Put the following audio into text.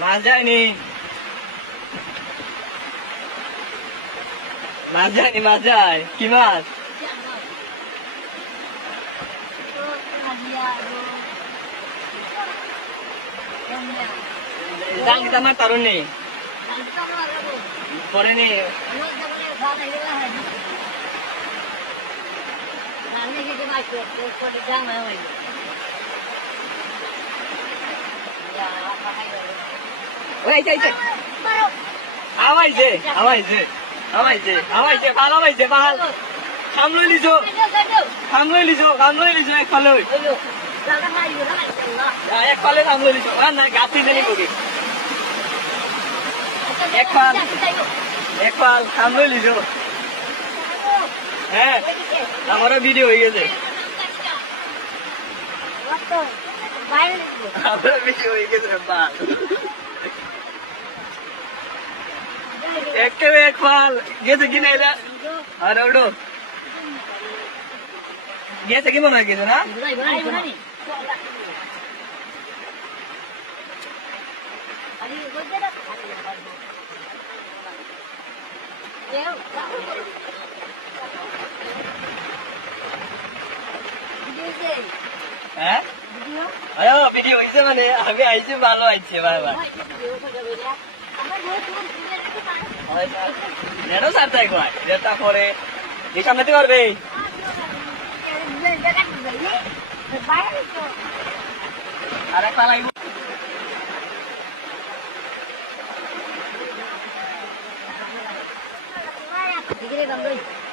মাছ যায়নি, মাছ যায়নি, মাছ যায়। কি মাছ? জাঙ্গিটা আমার তারুণ নেই পরে নেই। আমাইছে আমাইছে আমাইছে আমাইছে ভাল আমাইছে ভাল খাম লৈ লিছো খাম লৈ লিছো খাম লৈ লিছো একফালে একফালে খাম লৈ লিছো না গাছি জানি বলি একফাল একফাল খাম লৈ লিছো। হ্যাঁ আমারও ভিডিও হয়ে গেছে, আমারও ভিডিও হয়ে গেছে। একেবারে এক ফাল গেছে কিনা এটা? আর ওটো গেছে কি মনে হয় কিছু না? হ্যাঁ ভিডিও হয়েছে মানে আমি আইছি ভালো আইছে বারবার নেটও সারতাই কয় যেটা পরে এই সামনেতে পারবে আরেক পালাই Sige,